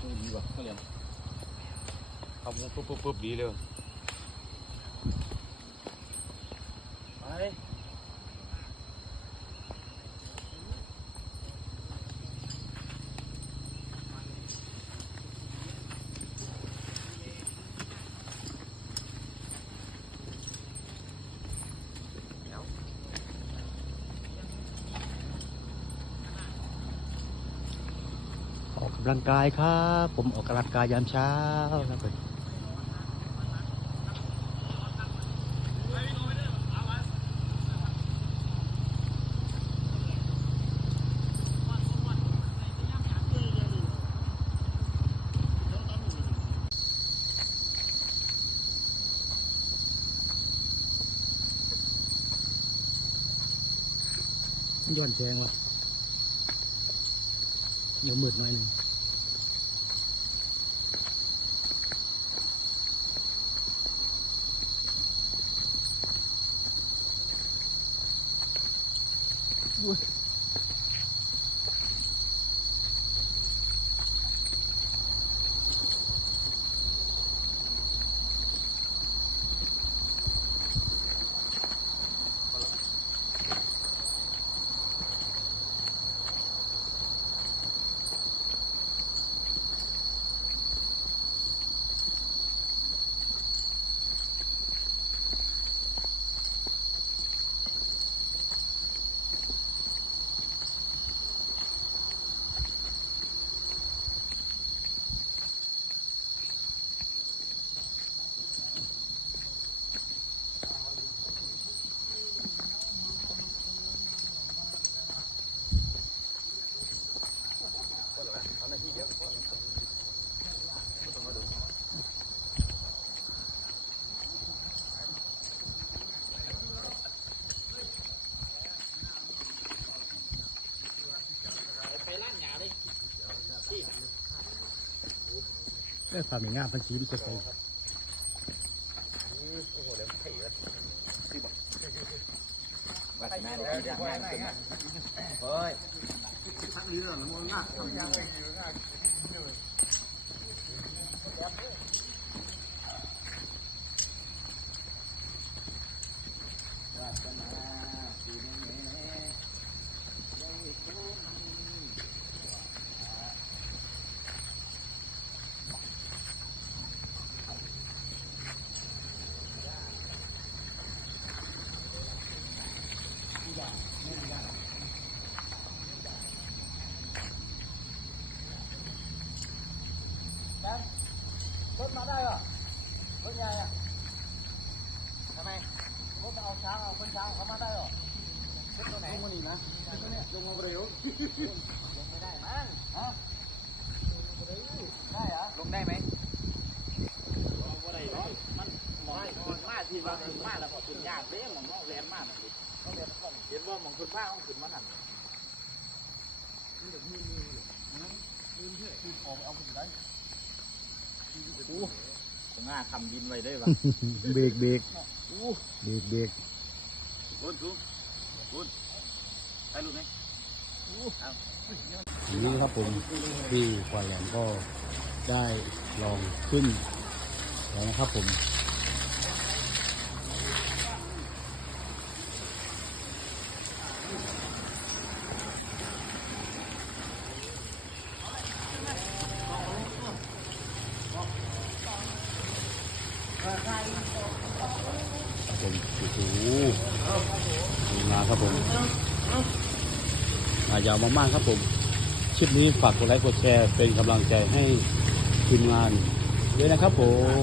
แบบเขาเรียนทำปุ๊บปุ๊บปุ๊บดีเลยไป ออ กำลังกายครับ ผมออกกำลังกายยามเช้าครับย้อนแสงวะเดี๋ยวมืดหน่อยหนึง เรื่องความงามพันชีวิตจะไปวัดแม่แล้วอย่างนั้นขึ้นมาเฮ้ยรถมาได้เหรอ รถใหญ่อะทำไมรถเอาช้างเอาคนช้างเขามาได้เหรอรถตัวไหนลงมานี่นะลงมาเร็วลงไม่ได้มั้งฮะได้เหรอลงได้ไหมบ่ได้เนาะมันหมองขึ้นมาที่ว่าขึ้นมาแล้วก็ขึ้นยากเด้หมองเนาะแหลมมากเลยเห็นว่าหมองขึ้นมาของขึ้นมานั่นอู้ผม ง่าทำดินไว้ได้ปะเบรกเบรกอู้เบรกเบรกคุณคุณคุณไปลูกไหมทีนี้ครับผมที่ควายแหลมก็ได้ลองขึ้นแล้วนะครับผม ผมโอ้โหมาครับผมมายาวมากๆครับผมคลิปนี้ฝากกดไลค์กดแชร์เป็นกำลังใจให้ทีมงานด้วยนะครับผม